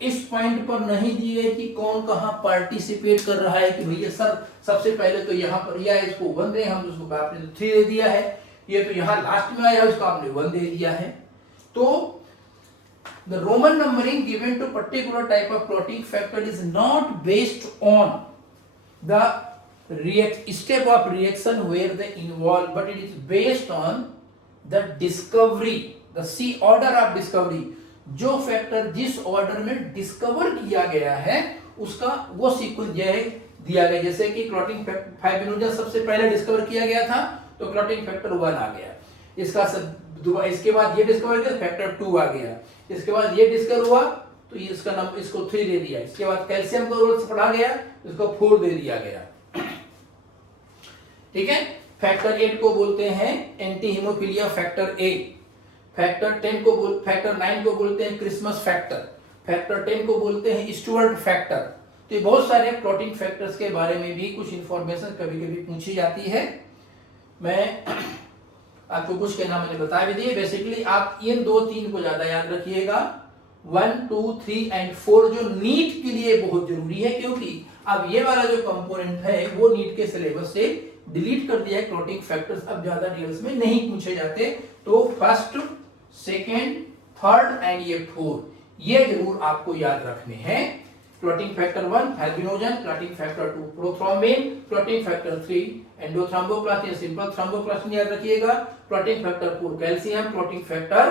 इस पॉइंट पर नहीं दी गई कि कौन कहां पार्टिसिपेट कर रहा है, कि भैया सर सबसे पहले तो यहां पर या इसको 1 दे, हम उसको आपने तो 3 दे दिया है, ये तो यहां लास्ट में आया उसको आपने 1 दे दिया है। तो the Roman numbering given to particular type of plotting factor is not based on the step of reaction where they involve, but it is based on the discovery, the see order of discovery. जो factor जिस order में discover किया गया है उसका वो sequence यह दिया गया। जैसे कि क्लॉटिंग फाइब्रिनोजन सबसे पहले डिस्कवर किया गया था तो क्लॉटिंग फैक्टर 1 आ गया, इसके बाद ये डिस्कवर किया फैक्टर 2 आ गया, इसके बाद ये डिस्कवर हुआ तो ये इसका नंबर इसको 3 दे दिया, इसके बाद कैल्शियम का रोल पढ़ा गया इसको 4 दे दिया गया। ठीक है, फैक्टर 8 को बोलते हैं एंटी हीमोफिलिया फैक्टर ए, फैक्टर 9 को बोलते हैं क्रिसमस फैक्टर, फैक्टर 10 को बोलते हैं स्टुअर्ट फैक्टर। तो ये बहुत सारे प्लॉटिंग फैक्टर्स के बारे में भी कुछ इंफॉर्मेशन कभी कभी पूछी जाती है। मैं आपको कुछ कहना मैंने बता भी दिए। बेसिकली आप इन 2-3 को ज्यादा याद रखिएगा, 1, 2, 3 एंड 4 जो नीट के लिए बहुत जरूरी है, क्योंकि अब ये वाला जो कंपोनेंट है वो नीट के सिलेबस से डिलीट कर दिया है। क्लॉटिंग फैक्टर्स अब ज्यादा डिटेल्स में नहीं पूछे जाते। तो फर्स्ट, सेकेंड, थर्ड एंड ये 4 ये जरूर आपको याद रखने हैं। Clotting factor 1 fibrinogen, clotting factor 2 prothrombin, clotting factor 3 endothromboplast या सिंपल थ्रोम्बोप्लास्ट याद रखिएगा, clotting factor 4 calcium, clotting factor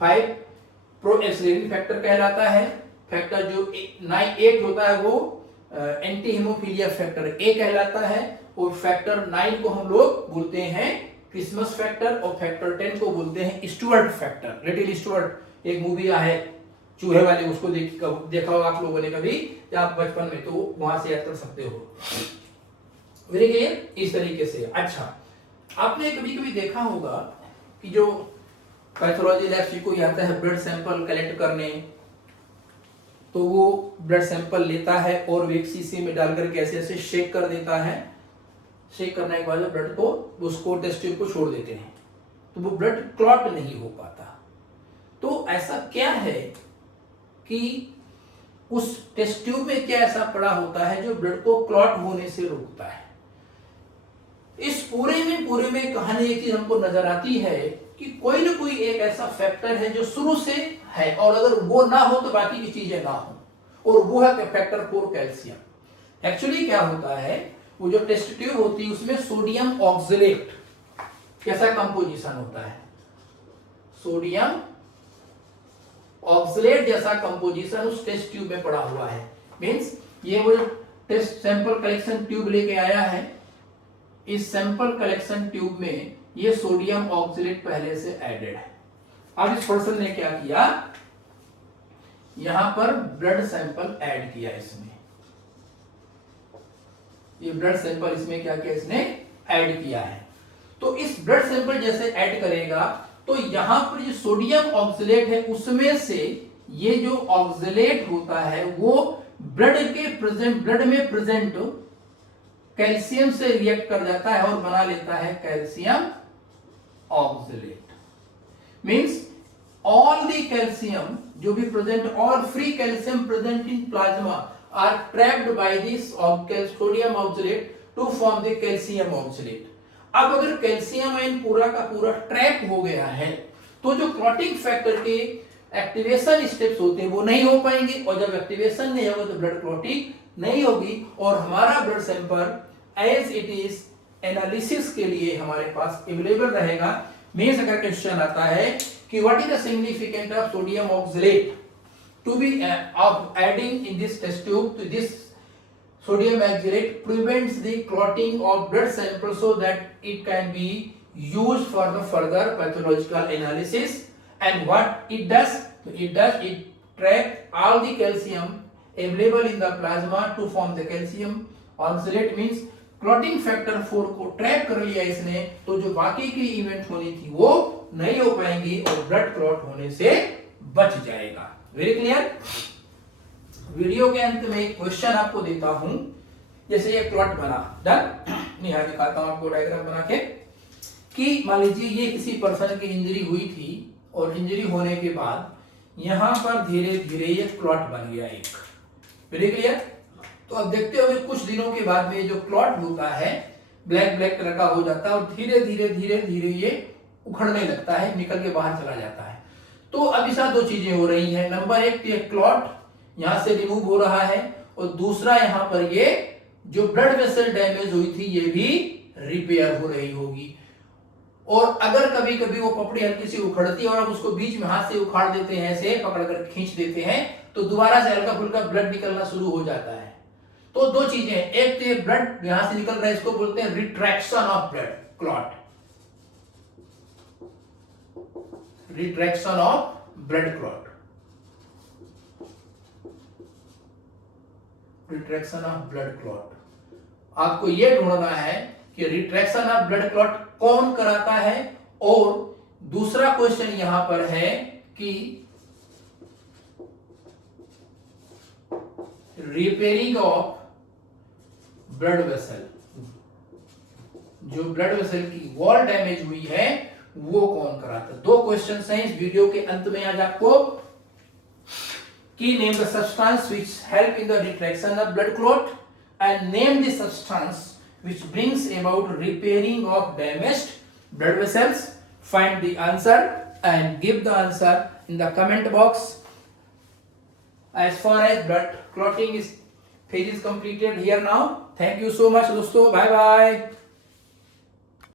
5 proaccelerin factor कहलाता है, फैक्टर जो 8 होता है वो एंटी हीमोफिलिया फैक्टर ए कहलाता है, और फैक्टर 9 को हम लोग बोलते हैं क्रिसमस फैक्टर, और फैक्टर 10 को बोलते हैं स्टुअर्ट फैक्टर। लिटिल स्टुअर्ट एक मूवी है चूहे वाले, उसको देखा होगा आप लोगों ने कभी आप बचपन में, तो वहां से याद कर सकते हो। वेरी क्लियर, इस तरीके से। अच्छा, आपने कभी कभी देखा होगा कि जो पैथोलॉजी लैब से कोई आता है ब्लड सैंपल कलेक्ट करने, तो वो ब्लड सैंपल लेता है और एक शीशी में डाल करके ऐसे ऐसे शेक कर देता है, शेक करने के बाद ब्लड को उसको टेस्ट ट्यूब को छोड़ देते हैं, तो वो ब्लड क्लॉट नहीं हो पाता। तो ऐसा क्या है कि उस टेस्ट ट्यूब में क्या ऐसा पड़ा होता है जो ब्लड को क्लॉट होने से रोकता है? इस पूरे में कहानी एक चीज हमको नजर आती है कि कोई ना कोई एक ऐसा फैक्टर है जो शुरू से है, और अगर वो ना हो तो बाकी की चीजें ना हो, और वो है फैक्टर 4 कैल्शियम। एक्चुअली क्या होता है, वो जो टेस्ट ट्यूब होती है उसमें सोडियम ऑक्सलेट कैसा कंपोजिशन होता है, सोडियम ऑक्सलेट जैसा कंपोजिशन उस टेस्ट ट्यूब में पड़ा हुआ है। मींस ये वो टेस्ट सैंपल कलेक्शन ट्यूब लेके आया है, इस सैंपल कलेक्शन ट्यूब में ये सोडियम ऑक्सलेट पहले से एडेड है। अब इस पर्सन ने क्या किया, यहां पर ब्लड सैंपल ऐड किया, इसमें ये ब्लड सैंपल इसमें क्या किया, इसने ऐड किया है। तो इस ब्लड सैंपल जैसे ऐड करेगा तो यहां पर जो सोडियम ऑक्सलेट है उसमें से ये जो ऑक्सलेट होता है वो ब्लड में प्रेजेंट कैल्शियम से रिएक्ट कर जाता है और बना लेता है calcium oxalate. Means all the calcium जो भी present, all free calcium present in plasma are trapped by this sodium oxalate to form the calcium oxalate. अब अगर कैल्शियम आयन पूरा का पूरा ट्रैप हो गया है तो जो क्लॉटिंग फैक्टर के एक्टिवेशन स्टेप्स होते हैं वो नहीं हो पाएंगे, और जब एक्टिवेशन नहीं होगा तो ब्लड क्लॉटिंग नहीं होगी, और हमारा blood sample as it is analysis के लिए हमारे पास अवेलेबल रहेगा। मेंस अगर क्वेश्चन आता है कि what is the significance of sodium oxalate to be of adding in this test tube to this sodium oxalate prevents the clotting of blood sample so that it can be used for the further pathological analysis. And what it does, it traps all the calcium available in the plasma to form the calcium oxalate। means clotting factor 4 को trap कर लिया इसने, तो जो बाकी की event होनी थी वो नहीं हो पाएंगी और ब्लड क्लॉट होने से बच जाएगा। Very clear. वीडियो के अंत में एक क्वेश्चन आपको देता हूं, जैसे ये प्लॉट बना, डन। यहां दिखाता हूं आपको डायग्राम बना के। कि मान लीजिए ये किसी पर्सन की इंजरी हुई थी और इंजरी होने के बाद यहां पर धीरे धीरे ये क्लॉट बन गया एक। Very clear. तो अब देखते हो कुछ दिनों के बाद में जो क्लॉट होता है ब्लैक ब्लैक कलर का हो जाता है और धीरे धीरे धीरे धीरे ये उखड़ने लगता है, निकल के बाहर चला जाता है। तो अब इस दो चीजें हो रही हैं। नंबर एक, ये क्लॉट यहां से रिमूव हो रहा है और दूसरा यहां पर ये जो ब्लड वेसल डैमेज हुई थी ये भी रिपेयर हो रही होगी। और अगर कभी कभी वो पपड़ी हल्की सी उखड़ती है और आप उसको बीच में हाथ से उखाड़ देते हैं, ऐसे पकड़कर खींच देते हैं, तो दोबारा से हल्का फुल्का ब्लड निकलना शुरू हो जाता है। तो दो चीजें, एक तो ये ब्लड यहां से निकल रहा है, इसको बोलते हैं retraction of blood clot, retraction of blood clot, retraction of blood clot. आपको यह ढूंढना है कि रिट्रैक्शन ऑफ ब्लड क्लॉट कौन कराता है। और दूसरा क्वेश्चन यहां पर है कि रिपेयरिंग ऑफ ब्लड वेसल, जो ब्लड वेसल की वॉल डैमेज हुई है वो कौन कराता है। दो क्वेश्चन हैं इस वीडियो के अंत में। आज आपको की name the substance which help in the retraction of blood clot and name the substance which brings about repairing of damaged blood vessels. Find the answer and give the answer in the comment box. As far as blood clotting is phase is completed here now. Thank you so much दोस्तों, bye bye.